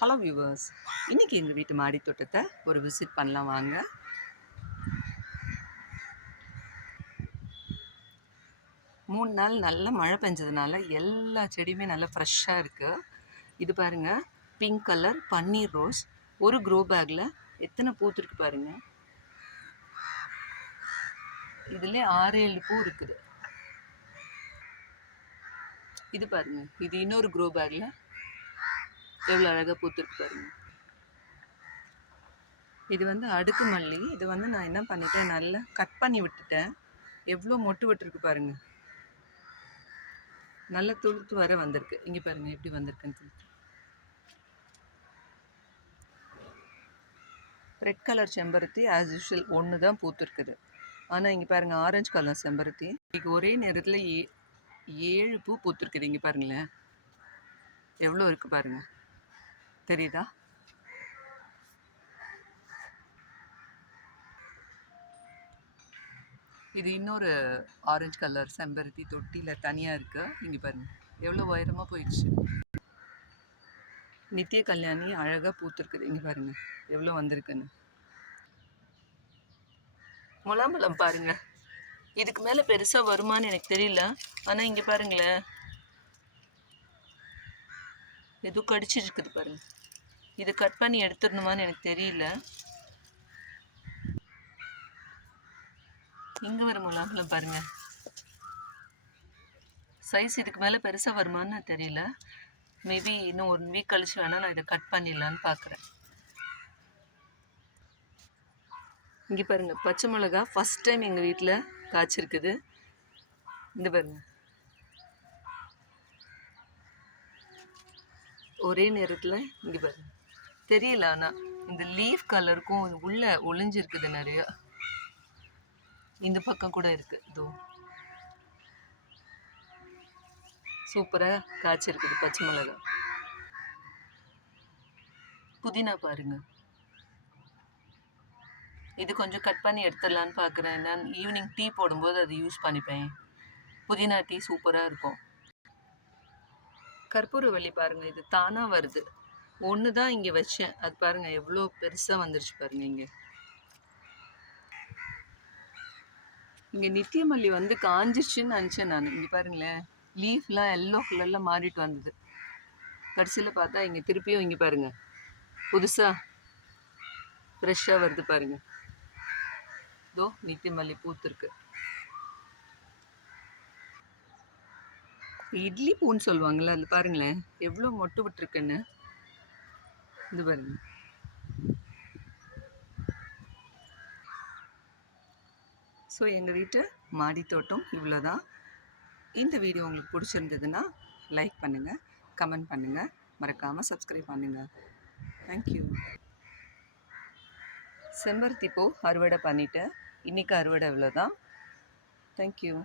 Hello viewers, இன்றைக்கி எங்கள் வீட்டு மாடி தோட்டத்தை ஒரு விசிட் பண்ணலாம் வாங்க. மூணு நாள் நல்ல மழை பெஞ்சதுனால எல்லா செடியுமே நல்லா ஃப்ரெஷ்ஷாக இருக்குது. இது பாருங்கள், பிங்க் கலர் பன்னீர் ரோஸ். ஒரு க்ரோ பேக்கில் எத்தனை பூத்துருக்கு பாருங்கள். இதில் 6-7 பூ இருக்குது. இது பாருங்கள், இது இன்னொரு க்ரோ பேக்கில் எவ்வளோ அழகாக பூத்துருக்கு பாருங்கள். இது அடுக்கு மல்லி. இது நான் என்ன பண்ணிட்டேன், நல்லா கட் பண்ணி விட்டுட்டேன். எவ்வளோ மொட்டு விட்டுருக்கு பாருங்கள். நல்லா துளுத்து வர வந்திருக்கு. இங்கே பாருங்கள் எப்படி வந்திருக்குன்னு துளுத்து. ரெட் கலர் செம்பருத்தி ஆஸ் யூஷுவல் ஒன்று தான் பூத்துருக்குது. ஆனால் இங்கே பாருங்கள், ஆரஞ்சு கலர் செம்பருத்தி இன்றைக்கி ஒரே நேரத்தில் 7 பூ பூத்துருக்குது. இங்கே பாருங்களேன் எவ்வளோ இருக்குது பாருங்கள், தெரியுதா? இது இன்னொரு ஆரஞ்சு கலர் செம்பருத்தி தொட்டியில் தனியாக இருக்குது. இங்கே பாருங்கள் எவ்வளோ உயரமாக போயிடுச்சு. நித்திய கல்யாணி அழகாக பூத்துருக்குது. இங்கே பாருங்கள் எவ்வளோ வந்திருக்குன்னு. முலாம்பழம் பாருங்கள், இதுக்கு மேலே பெருசாக வருமானு எனக்கு தெரியல. ஆனால் இங்கே பாருங்களேன், எதுவும் கடிச்சிருக்குது பாருங்கள். இது கட் பண்ணி எடுத்துடணுமான்னு எனக்கு தெரியல. இங்கே வர முலாம்பழம் பாருங்கள், சைஸ் இதுக்கு மேலே பெருசாக வருமானு தெரியல. மேபி இன்னும் 1 வீக் கழிச்சு வேணால் நான் இதை கட் பண்ணிடலான்னு பார்க்குறேன். இங்கே பாருங்கள், பச்சை மிளகா ஃபஸ்ட் டைம் எங்கள் வீட்டில் காய்ச்சிருக்குது. இந்த பாருங்கள், ஒரே நேரத்தில். இங்கே பாருங்கள் தெரியல, ஆனால் இந்த லீஃப் கலருக்கும் உள்ளே ஒளிஞ்சிருக்குது நிறையா. இந்த பக்கம் கூட இருக்குது. இதோ சூப்பராக காய்ச்சிருக்குது பச்சை மிளகா. புதினா பாருங்கள், இது கொஞ்சம் கட் பண்ணி எடுத்துடலான்னு பார்க்குறேன். நான் ஈவினிங் டீ போடும்போது அது யூஸ் பண்ணிப்பேன். புதினா டீ சூப்பராக இருக்கும். கற்பூரவள்ளி பாருங்கள், இது தானாக வருது. ஒன்று தான் இங்கே வச்சேன், அது பாருங்கள் எவ்வளோ பெருசாக வந்துருச்சு பாருங்கள். இங்கே நித்திய மல்லி காஞ்சிருச்சுன்னு நினச்சேன் நான். இங்கே பாருங்களேன், லீஃப்லாம் எல்லோ கலரில் மாறிட்டு வந்தது. கடைசியில் பார்த்தா இங்கே திருப்பியும் இங்கே பாருங்கள் புதுசாக ஃப்ரெஷ்ஷாக வருது பாருங்கள். இதோ நித்திய மல்லி பூத்துருக்கு. இட்லி பூன்னு சொல்லுவாங்கள்ல, அது பாருங்களேன் எவ்வளோ மொட்டு விட்டுருக்குன்னு. இது பாருங்க. ஸோ எங்கள் வீட்டு மாடி தோட்டம் இவ்வளோ தான். இந்த வீடியோ உங்களுக்கு பிடிச்சிருந்ததுன்னா லைக் பண்ணுங்கள், கமெண்ட் பண்ணுங்கள், மறக்காமல் சப்ஸ்கிரைப் பண்ணுங்கள். தேங்க்யூ. செம்பருத்தி பூ அறுவடை பண்ணிவிட்டு இன்றைக்கி அறுவடை இவ்வளோ தான். தேங்க்யூ.